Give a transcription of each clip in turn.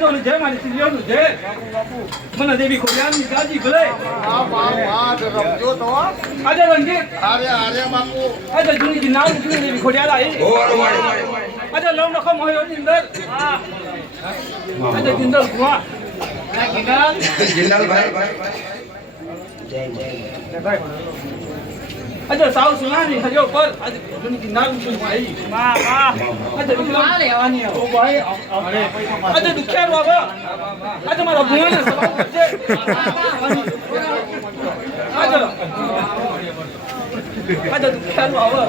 ભણેજોનું જય મારી સ્ત્રીઓનું જય મને દેવી ખોડિયારની ગાજી ભલે. આ વાહ વાહ રમજો તો આજે રંગીત અરે અરે બાપુ. આજે જૂની જી નામ જૂની દેવી ખોડિયાર આવી. આજે લવ નખો મોહ્યો ની અંદર. આજે જિંદલ કુવા આજે સાવ સુનાની હરિયો પર. આજે જૂની જી નામ જૂની આવી વાહ વાહ. આજે વિક્રમ લેવાની ઓ ભાઈ આજે દુખિયાર બાબા આજે મારા ભુવાને સવાલ કરજે આજે આજે દુખિયાર બાબા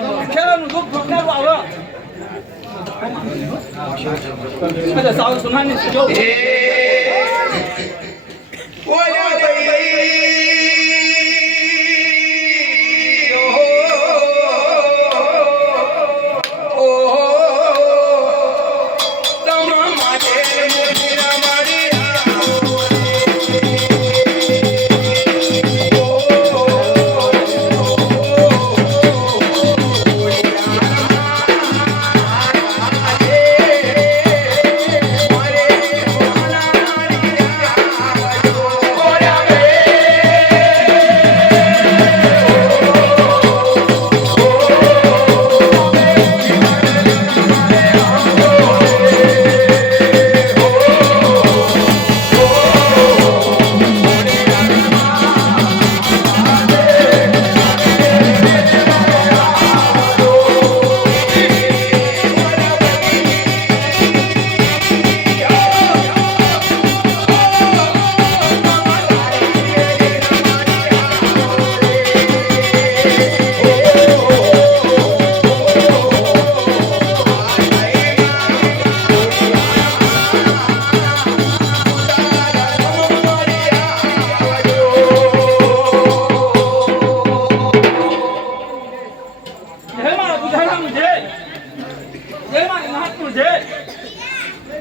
દુખિયારનું દુઃખ દુખિયાર બાબા આજે સાવ સુનાની જો. જય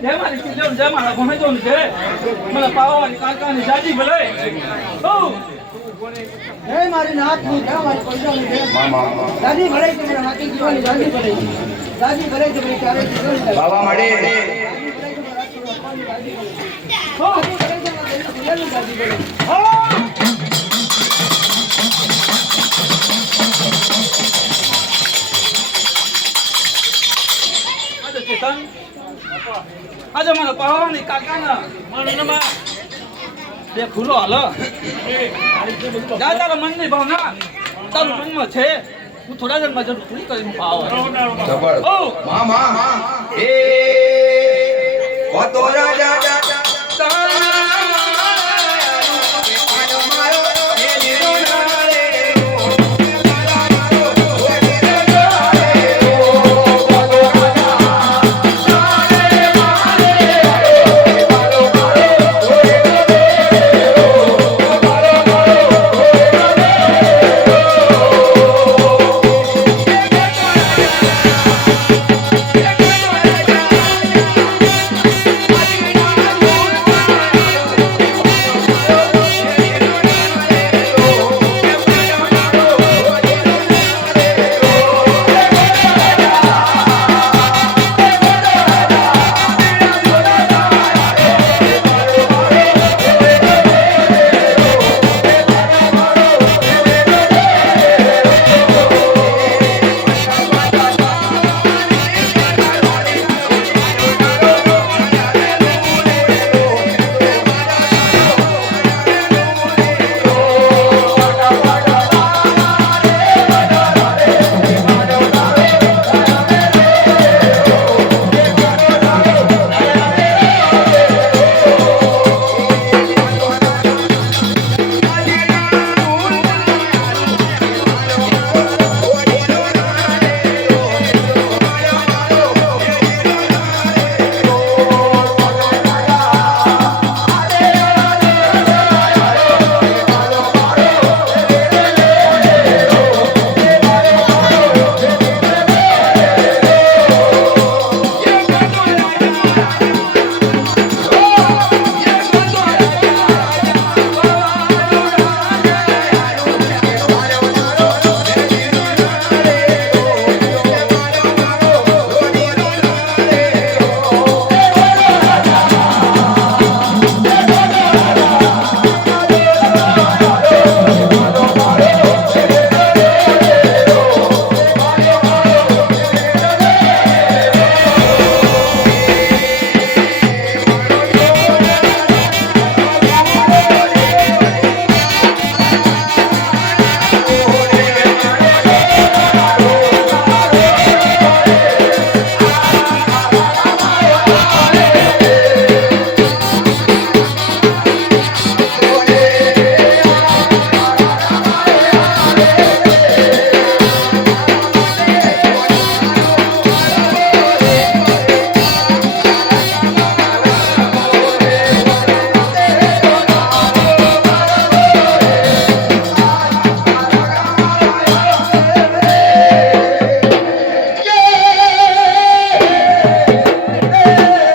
મારી સીધોનું જય મારા ભણેજોનું જય મને પાવાની કાંકાની જાજી ભલે. ઓ જય મારી નાથની જય મારી પૈસાની જય દાદી ભલે છે મને જીવાની દાદી ભલે દાદી ભલે છે મને ક્યારે જીવન બાબા મળે આજે મને પાવાની કાકાના. મનમાં બે ખુલ્લો હાલ. જા તારા મનની ભાવના. તારું મનમાં છે. હું થોડા દર મજા પૂરી કરીને ભાવ જબર. મા મા મા. એ ઓ રાજા.